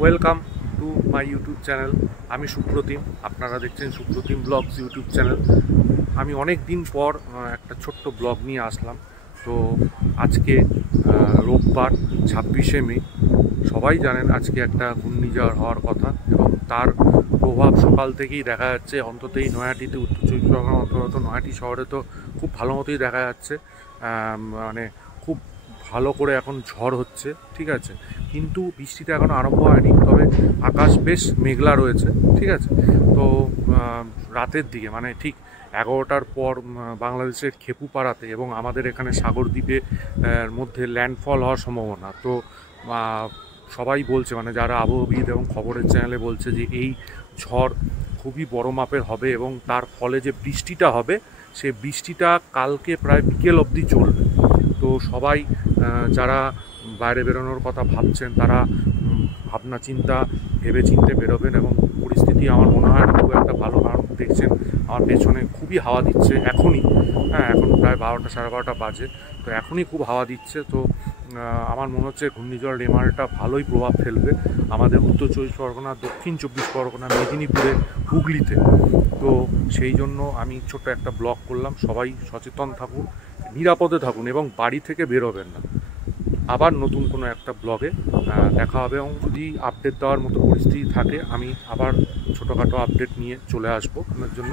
Welcome to my YouTube channel. আমি সুপ্রতিম, আপনারা দেখছেন সুপ্রতিম ব্লগস ইউটিউব চ্যানেল। আমি অনেক দিন পর একটা ছোট্ট ব্লগ নিয়ে আসলাম। তো আজকে রোববার 26শে মে। সবাই জানেন আজকে একটা ঘূর্ণিঝড় হওয়ার কথা এবং তার প্রভাব সকাল থেকেই দেখা যাচ্ছে। অন্তত এই নয়াটিতে, উত্তর চব্বিশ পরগনা অন্তর্গত নয়াটি শহরে তো খুব ভালো মতোই দেখা যাচ্ছে। মানে খুব ভালো করে এখন ঝড় হচ্ছে, ঠিক আছে, কিন্তু বৃষ্টিটা এখনও আরম্ভ হয়নি। তবে আকাশ বেশ মেঘলা রয়েছে, ঠিক আছে। তো রাতের দিকে মানে ঠিক 11টার পর বাংলাদেশের খেপুপাড়াতে এবং আমাদের এখানে সাগরদ্বীপে মধ্যে ল্যান্ডফল হওয়ার সম্ভাবনা। তো সবাই বলছে, মানে যারা আবহবিদ এবং খবরের চ্যানেলে বলছে যে এই ঝড় খুবই বড় মাপের হবে এবং তার ফলে যে বৃষ্টিটা হবে সেই বৃষ্টিটা কালকে প্রায় বিকেল অবধি চলবে। তো সবাই যারা বাইরে বেরোনোর কথা ভাবছেন তারা ভাবনা চিন্তা ভেবে চিন্তে বেরোবেন। এবং পরিস্থিতি আমার মনে হয় না খুব একটা ভালো, কারণ দেখছেন আমার পেছনে খুবই হাওয়া দিচ্ছে এখনই। এখন প্রায় 12টা সাড়ে 12টা বাজে, তো এখনই খুব হাওয়া দিচ্ছে। তো আমার মনে হচ্ছে ঘূর্ণিঝড় রেমালটা ভালোই প্রভাব ফেলবে আমাদের উত্তর চব্বিশ পরগনা, দক্ষিণ চব্বিশ পরগনা, মেদিনীপুরে, হুগলিতে। তো সেই জন্য আমি ছোট্ট একটা ব্লগ করলাম। সবাই সচেতন থাকুন, নিরাপদে থাকুন এবং বাড়ি থেকে বেরোবেন না। আবার নতুন কোনো একটা ব্লগে দেখা হবে এবং যদি আপডেট দেওয়ার মতো পরিস্থিতি থাকে আমি আবার ছোটোখাটো আপডেট নিয়ে চলে আসবো আপনার জন্য।